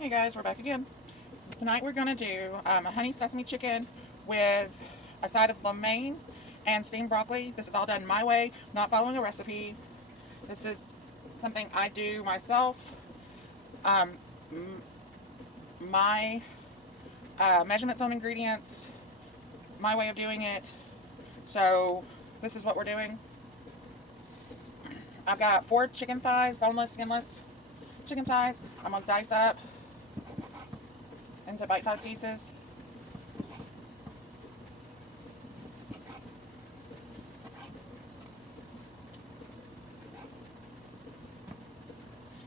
Hey guys, we're back again. Tonight we're going to do a honey sesame chicken with a side of lo mein and steamed broccoli. This is all done my way, not following a recipe. This is something I do myself. Um, my measurements on ingredients, my way of doing it. So this is what we're doing. I've got 4 chicken thighs, boneless, skinless chicken thighs. I'm going to dice up into bite-sized pieces.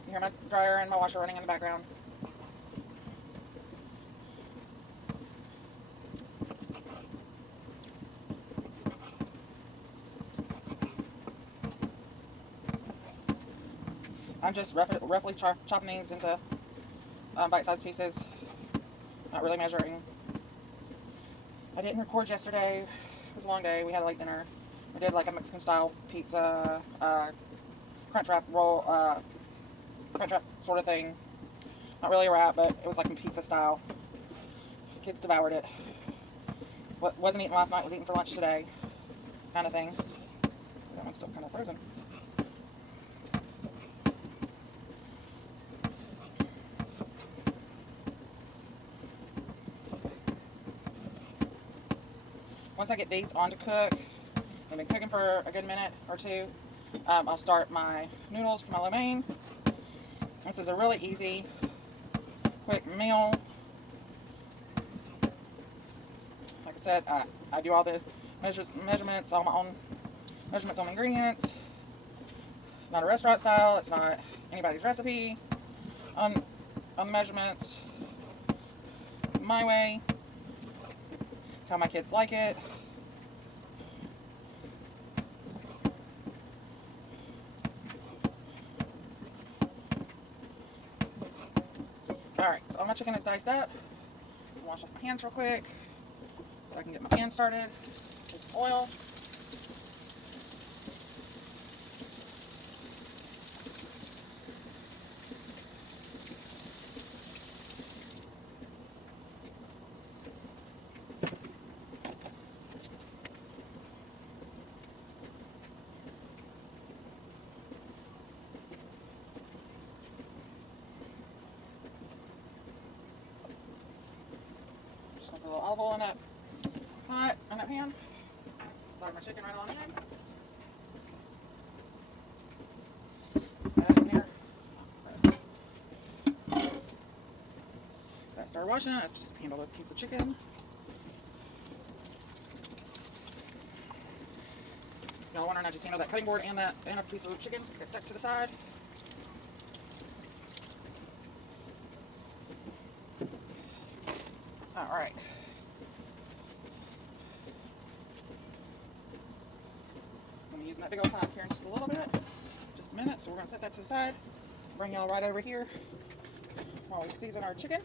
You hear my dryer and my washer running in the background. I'm just roughly chopping these into bite-sized pieces, not really measuring. I didn't record yesterday. It was a long day. We had a late dinner. We did like a Mexican style pizza, crunch wrap roll, crunch wrap sort of thing. Not really a wrap, but it was like a pizza style. Kids devoured it. What wasn't eaten last night was eaten for lunch today, kind of thing. That one's still kind of frozen. Once I get these on to cook, they've been cooking for a good minute or two, I'll start my noodles for my lo mein. This is a really easy, quick meal. Like I said, I do all the measurements, all my own measurements on ingredients. It's not a restaurant style, it's not anybody's recipe on measurements. It's my way. It's how my kids like it. Alright, so all my chicken is diced up. Wash off my hands real quick so I can get my pan started. Take some oil. Just gonna put a little olive oil in that pot, in that pan. Slide my chicken right on in. Add it in there. I started washing it. I just handled a piece of chicken. Y'all wondering, I just handled that cutting board and a piece of chicken. Get stuck to the side. All right. I'm using that big old pot here in just a little bit, just a minute. So we're gonna set that to the side. Bring y'all right over here while we season our chicken.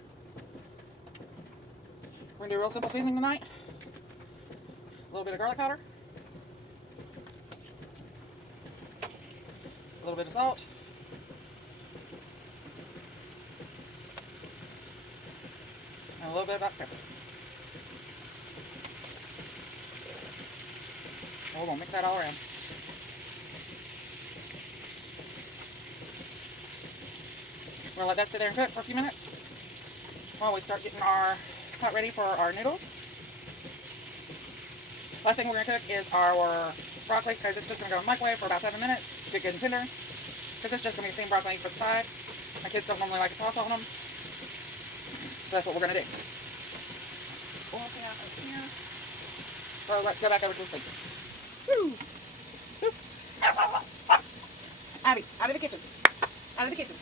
We're gonna do a real simple seasoning tonight. A little bit of garlic powder, a little bit of salt, and a little bit of black pepper. And we're gonna mix that all around. We're gonna let that sit there and cook for a few minutes while we start getting our pot ready for our noodles. Last thing we're gonna cook is our broccoli, because it's just gonna go in the microwave for about 7 minutes, get good and tender. Because it's just gonna be steamed broccoli for the side. My kids don't normally like a sauce on them, so that's what we're gonna do. So let's go back over to the sink. Woo! Woo! Abby, out of the kitchen. Out of the kitchen.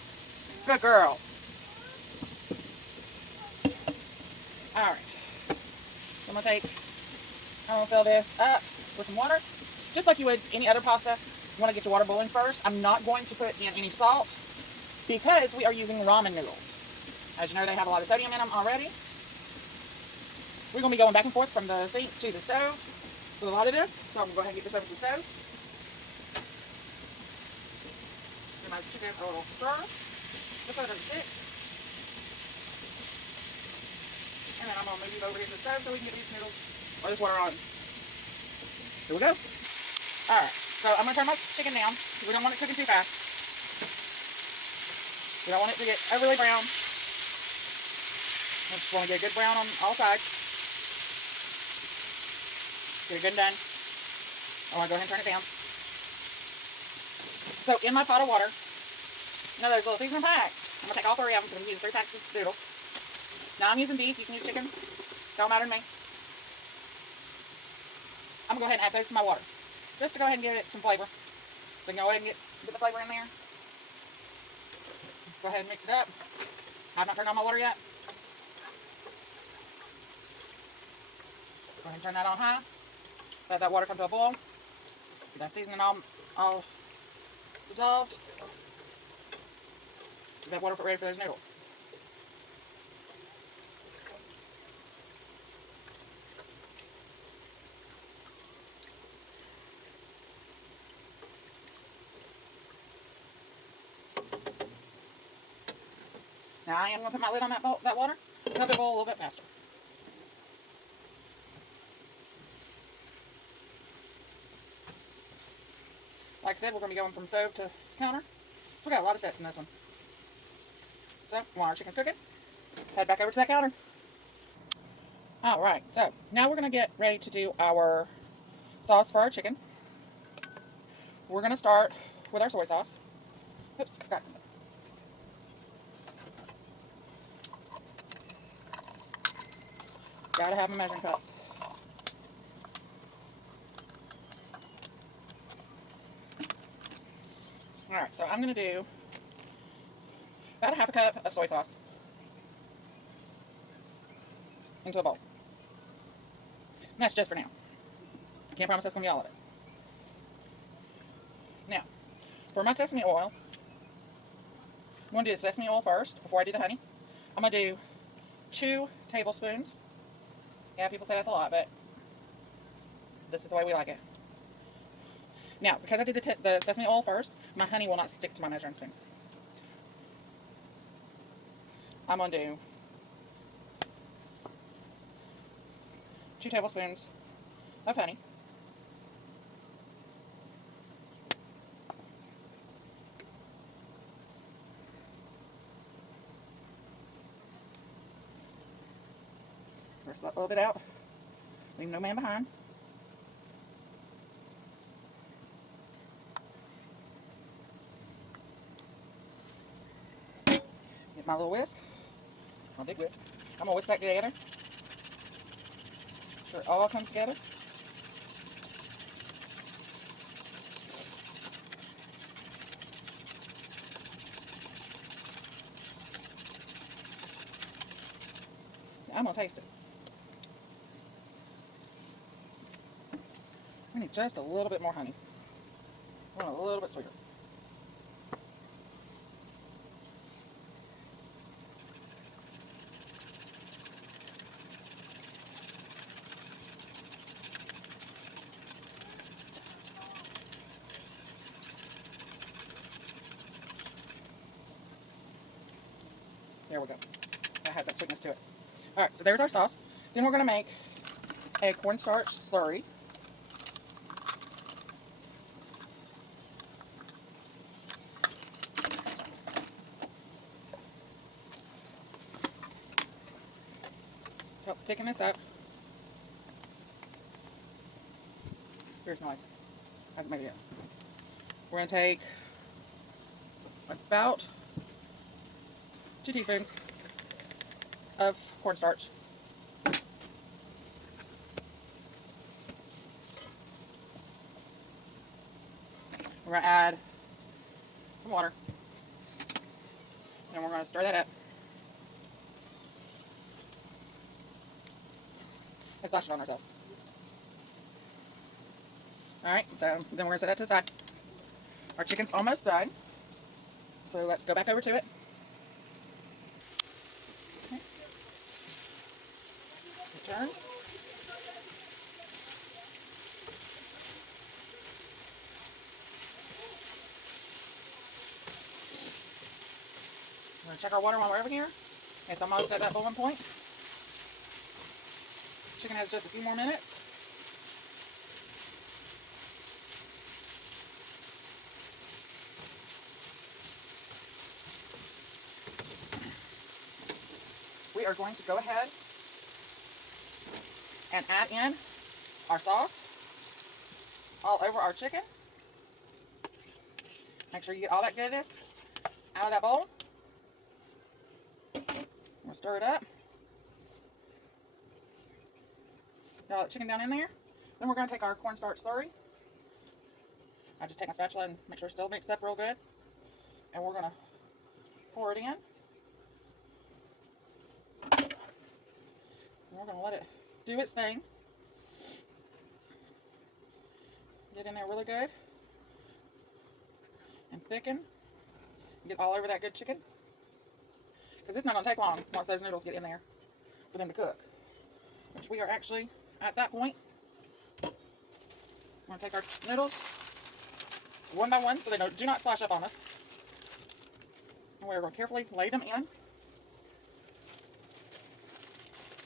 Good girl. Alright. So I'm gonna fill this up with some water. Just like you would any other pasta. You want to get your water boiling first. I'm not going to put in any salt because we are using ramen noodles. As you know, they have a lot of sodium in them already. We're going to be going back and forth from the sink to the stove with a lot of this. So I'm going to go ahead and get this over to the stove. Give my chicken a little stir. Just so it doesn't stick. I'm going to move these over here to the stove so we can get these noodles or this water on. Here we go. Alright, so I'm going to turn my chicken down. We don't want it cooking too fast. We don't want it to get overly brown. We just want to get a good brown on all sides. Get it good and done. I want to go ahead and turn it down. So in my pot of water, you know those little seasoning packs? I'm going to take all 3 of them because I'm using 3 packs of noodles. Now I'm using beef. You can use chicken. Don't matter to me. I'm going to go ahead and add those to my water. Just to go ahead and give it some flavor. So go ahead and get the flavor in there. Go ahead and mix it up. I've not turned on my water yet. Go ahead and turn that on high. Let that water come to a boil. Get that seasoning all dissolved. Get that water ready for those noodles. Now I am going to put my lid on that water and let it boil a little bit faster. Like I said, we're going to be going from stove to counter. So we got a lot of steps in this one. So while our chicken's cooking, let's head back over to that counter. Alright, so now we're going to get ready to do our sauce for our chicken. We're going to start with our soy sauce. Oops, forgot something. Gotta have my measuring cups. Alright, so I'm going to do about a half a cup of soy sauce into a bowl. And that's just for now. Can't promise that's going to be all of it. Now, for my sesame oil, I'm going to do the sesame oil first before I do the honey. I'm going to do 2 tablespoons. Yeah, people say that's a lot, but this is the way we like it. Now, because I did the sesame oil first, my honey will not stick to my measuring spoon. I'm going to do 2 tablespoons of honey. Press that a little bit out. Leave no man behind. Get my little whisk. My big whisk. I'm going to whisk that together. Sure it all comes together. Now I'm going to taste it. I need just a little bit more honey. I want a little bit sweeter. There we go. That has that sweetness to it. Alright, so there's our sauce. Then we're going to make a cornstarch slurry. Help thicken this up. Here's noise. Hasn't made it yet. We're going to take about 2 teaspoons of cornstarch. We're going to add some water. And we're going to stir that up. And splash it on ourselves. Alright, so then we're going to set that to the side. Our chicken's almost done. So let's go back over to it. Okay. Turn. We're going to check our water while we're over here. It's almost at that boiling point. Chicken has just a few more minutes. We are going to go ahead and add in our sauce all over our chicken. Make sure you get all that goodness out of that bowl. We'll stir it up. Get all that chicken down in there. Then we're going to take our cornstarch slurry. I just take my spatula and make sure it's still mixed up real good. And we're going to pour it in. And we're going to let it do its thing. Get in there really good. And thicken. Get all over that good chicken. Because it's not going to take long once those noodles get in there for them to cook. Which we are actually at that point. We're going to take our noodles one by one so they do not splash up on us. And we're going to carefully lay them in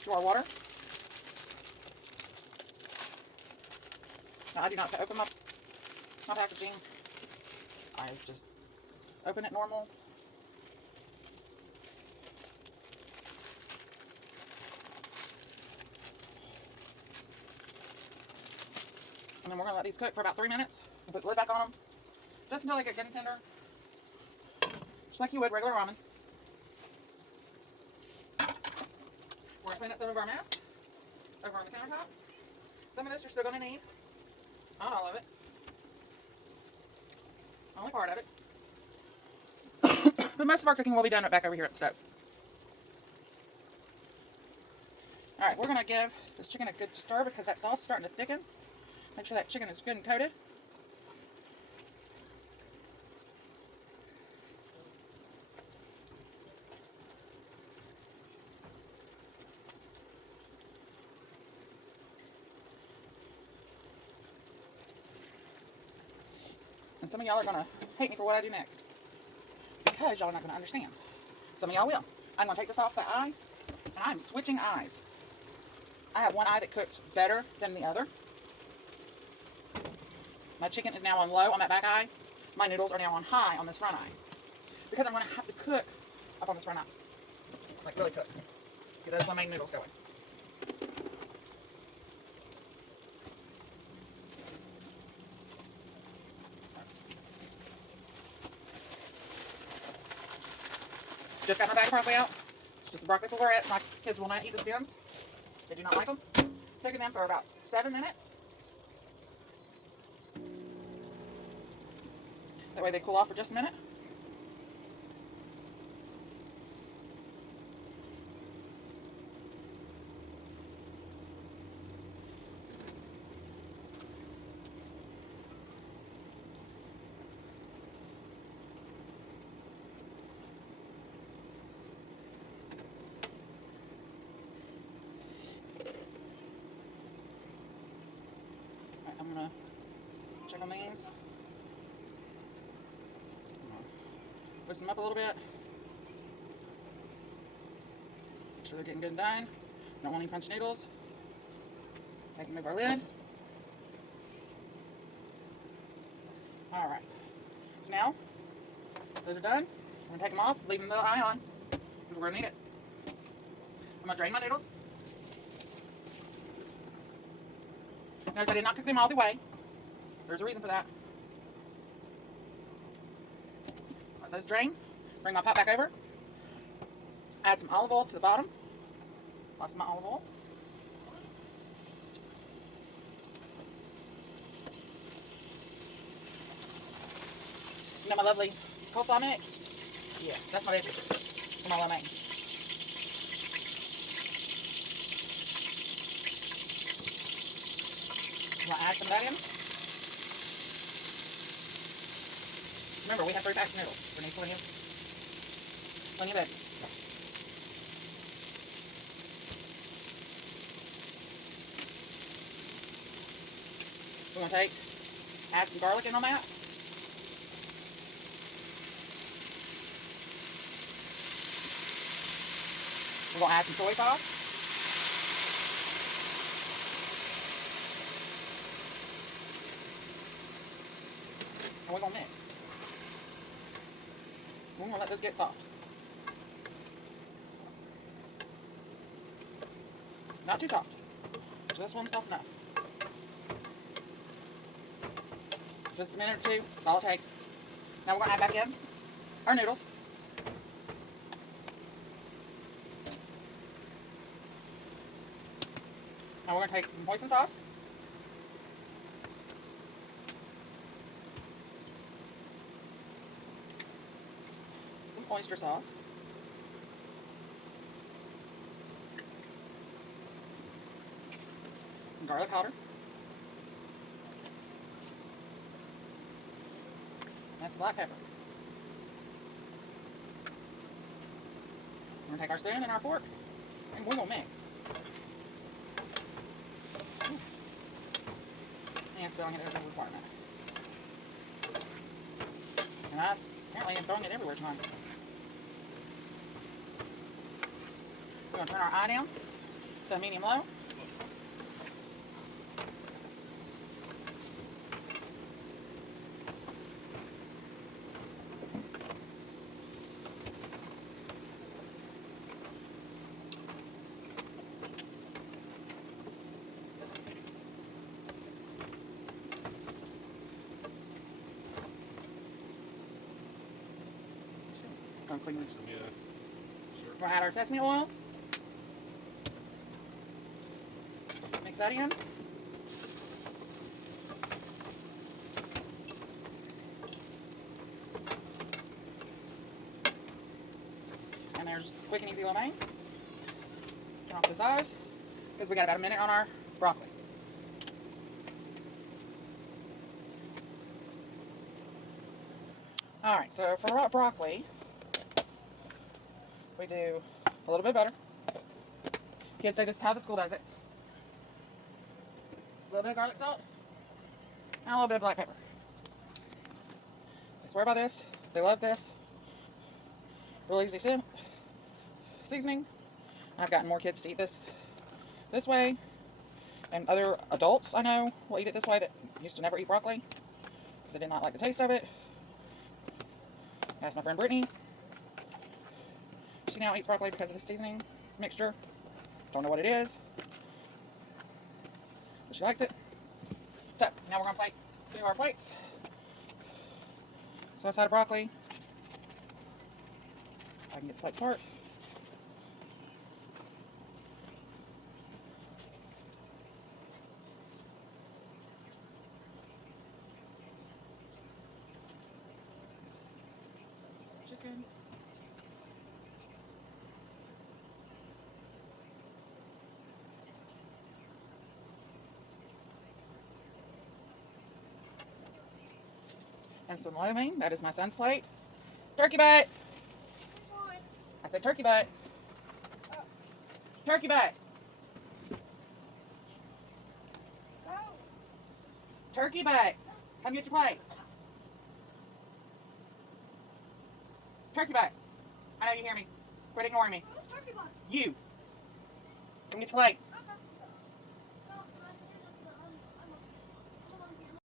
to our water. Now I do not open my packaging. I just open it normal. And then we're going to let these cook for about 3 minutes. We'll put the lid back on them just until they get good and tender. Just like you would regular ramen. We're going to clean up some of our mess over on the countertop. Some of this you're still going to need. Not all of it. Only part of it. But most of our cooking will be done back over here at the stove. Alright, we're going to give this chicken a good stir because that sauce is starting to thicken. Make sure that chicken is good and coated. And some of y'all are going to hate me for what I do next. Because y'all are not going to understand. Some of y'all will. I'm going to take this off the eye. And I'm switching eyes. I have one eye that cooks better than the other. My chicken is now on low on that back eye. My noodles are now on high on this front eye. Because I'm going to have to cook up on this front eye. Like really cook. Get those lemonade noodles going. Just got my bag of broccoli out. It's just a broccoli florets. My kids will not eat the stems. They do not like them. Cooking them for about 7 minutes. That way they cool off for just a minute. Right, I'm going to check on these. Loosen them up a little bit. Make sure they're getting good and done. Don't want any crunchy noodles. I can move our lid. Alright. So now, those are done. I'm going to take them off, leaving the eye on, because we're going to need it. I'm going to drain my noodles. Notice I did not cook them all the way. There's a reason for that. Let those drain. Bring my pot back over. Add some olive oil to the bottom. Lots of my olive oil. You know my lovely coleslaw mix? Yeah, that's my baby for my lemonade. I'm going to add some of that in. Remember, we have 3 packs of noodles. We need plenty of veggies. We're going to add some garlic in on that. We're going to add some soy sauce. And we're going to mix. We're going to let this get soft. Not too soft. Just one soft enough. Just a minute or two. That's all it takes. Now we're going to add back in our noodles. Now we're going to take some hoisin sauce. Some oyster sauce. Some garlic powder. And some black pepper. We're going to take our spoon and our fork, and we're going to mix. And spilling it is a requirement. And I apparently am throwing it everywhere tonight. We're going to turn our eye down to medium-low. Clean this. Yeah. Sure. We're going to add our sesame oil. Mix that in. And there's quick and easy lo mein. Turn off those eyes because we got about a minute on our broccoli. Alright, so for our broccoli, we do a little bit butter. Kids say this is how the school does it. A little bit of garlic salt. And a little bit of black pepper. They swear by this. They love this. Real easy seasoning. I've gotten more kids to eat this way. And other adults I know will eat it this way that used to never eat broccoli because they did not like the taste of it. Asked my friend Brittany. She now eats broccoli because of the seasoning mixture. Don't know what it is, but she likes it. So now we're gonna do our plates. So outside of broccoli, I can get the plates apart. Some chicken. And some lo mein. That is my son's plate. Turkey butt. I said turkey butt. Turkey butt. Turkey butt. Come get your plate. Turkey butt. I know you hear me. Quit ignoring me. You. Come get your plate.